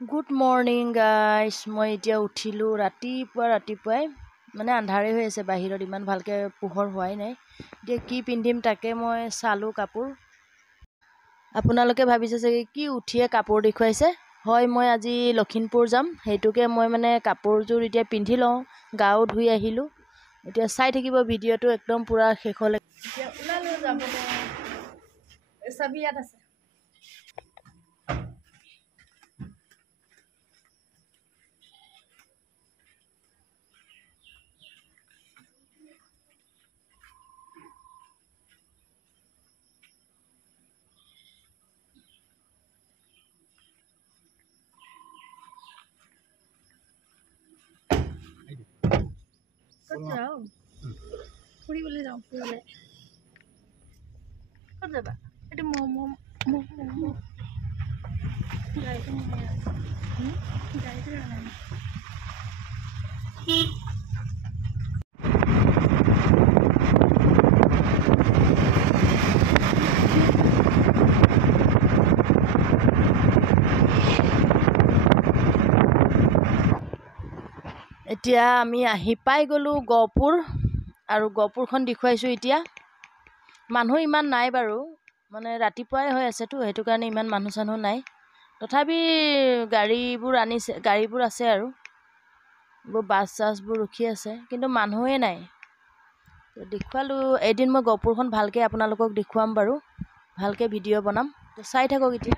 Good morning guys. মই এতিয়া উঠিলোঁ ৰাতিপুৱাই মানে আন্ধাৰে হৈ আছে বাহিৰত, ইমান ভালকৈ পোহৰ হোৱাই নাই। এতিয়া কি পিন্ধিম তাকে মই চালোঁ কাপোৰ। আপোনালোকে ভাবিছে চাগে কি উঠিয়ে কাপোৰ দেখুৱাইছে। হয়, মই আজি লখিমপুৰ যাম, সেইটোকে মই মানে কাপোৰযোৰ এতিয়া পিন্ধি লওঁ। গাও ধুই আহিলোঁ, এতিয়া চাই থাকিব ভিডিঅ'টো একদম পূৰা শেষলৈ। এতিয়া ওলালোঁ যাবলৈ, চাবি ইয়াত আছে। ফুৰিবলৈ যাওঁ, ফুৰিবলৈ। ক'ত যাবা? এইটো এতিয়া আমি আহি পাই গ'লোঁ গহপুৰ, আৰু গহপুৰখন দেখুৱাইছোঁ। এতিয়া মানুহ ইমান নাই বাৰু, মানে ৰাতিপুৱাই হৈ আছেতো, সেইটো কাৰণে ইমান মানুহ চানুহ নাই। তথাপি গাড়ীবোৰ আছে আৰু বাছ চাছবোৰ ৰখি আছে, কিন্তু মানুহেই নাই। দেখুৱালোঁ, এদিন মই গহপুৰখন ভালকৈ আপোনালোকক দেখুৱাম বাৰু, ভালকৈ ভিডিঅ' বনাম, তো চাই থাকক এতিয়া।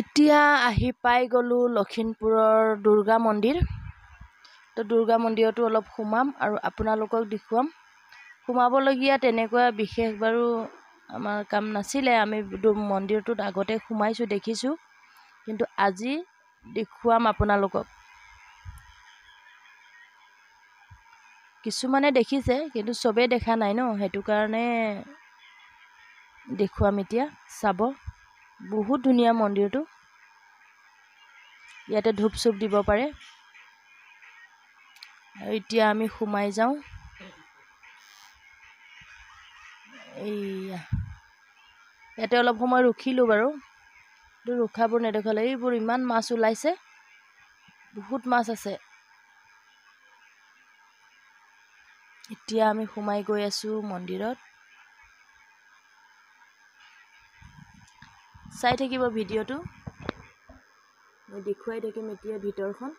এতিয়া আহি পাই গ'লোঁ লখিমপুৰৰ দুৰ্গা মন্দিৰ। তো দুৰ্গা মন্দিৰতো অলপ সোমাম আৰু আপোনালোকক দেখুৱাম। সোমাবলগীয়া তেনেকুৱা বিশেষ বাৰু আমাৰ কাম নাছিলে, আমি মন্দিৰটোত আগতে সোমাইছোঁ, দেখিছোঁ, কিন্তু আজি দেখুৱাম আপোনালোকক। কিছুমানে দেখিছে, কিন্তু চবেই দেখা নাই ন, সেইটো কাৰণে দেখুৱাম এতিয়া। চাব, বহুত ধুনীয়া মন্দিৰটো। ইয়াতে ধূপ চুপ দিব পাৰে। আৰু এতিয়া আমি সোমাই যাওঁ। এইয়া ইয়াতে অলপ সময় ৰখিলোঁ বাৰু, কিন্তু ৰখাবোৰ নেদেখালে। এইবোৰ ইমান মাছ ওলাইছে, বহুত মাছ আছে। এতিয়া আমি সোমাই গৈ আছোঁ মন্দিৰত। চাই থাকিব ভিডিঅ'টো, মই দেখুৱাই থাকিম এতিয়া ভিতৰখন।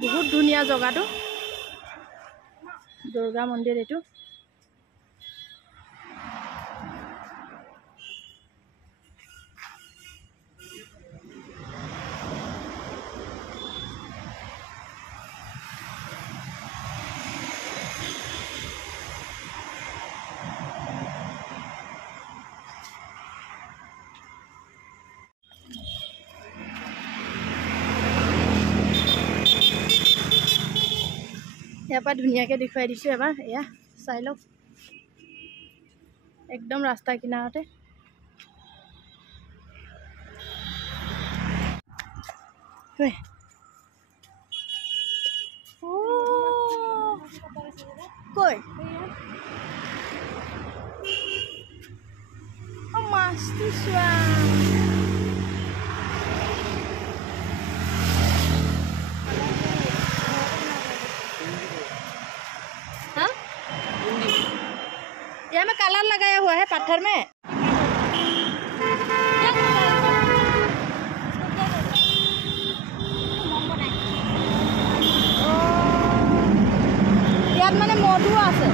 বহুত ধুনীয়া জেগাটো, দুৰ্গা মন্দিৰ এইটো। ইয়াৰ পৰা ধুনীয়াকৈ দেখুৱাই দিছোঁ এবাৰ এয়া চাই লওক একদম ৰাস্তা কিনাৰতে কৈ মাছটো চোৱা हाँ ये में कलर लगाया हुआ है पत्थर में यार मैंने मोटू आसे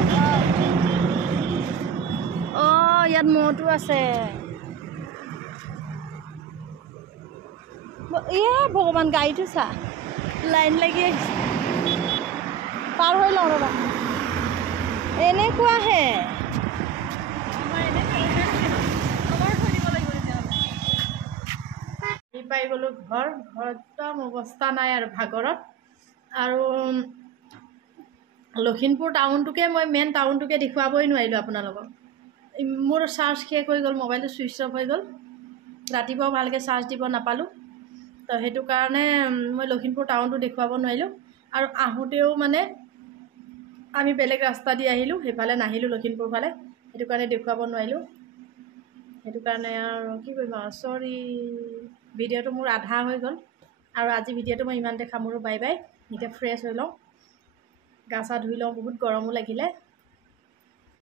ओ यार मोटू आसे ये भगवान गाई तो सा लाइन लगी पार हो लो रहा एने कुआ है पाई गलो घर घर एकदम अवस्था ना भागरत और लखीमपुर टाउन टुके मैं मेन टाउन टुके देखुवाबई নোৱাৰিলো আপোনালোকক मोर चार्ज शेष हो गल मोबाइल सुइच अफ हो गल रातिपुৱা ভালকে চাৰ্জ দিব নাপালো তো হেতু কাৰণে মই লখিমপুৰ টাউনটো দেখুৱাব নোৱাৰিলো আৰু আহোতেও মানে আমি বেলেগ ৰাস্তা দি আহিলো হেফালে নাহিলো লখিমপুৰ ফালে হেতু কাৰণে দেখুৱাব নোৱাৰিলো হেতু কাৰণে আৰু কি কৰিম সৰি ভিডিঅ'টো মোৰ আধা হৈ গল আৰু আজি ভিডিঅ'টো মই ইমানতে খামৰো বাই বাই এতিয়া ফ্ৰেছ হৈ লওঁ গা চা ধুই লওঁ বহুত গৰমো লাগিলে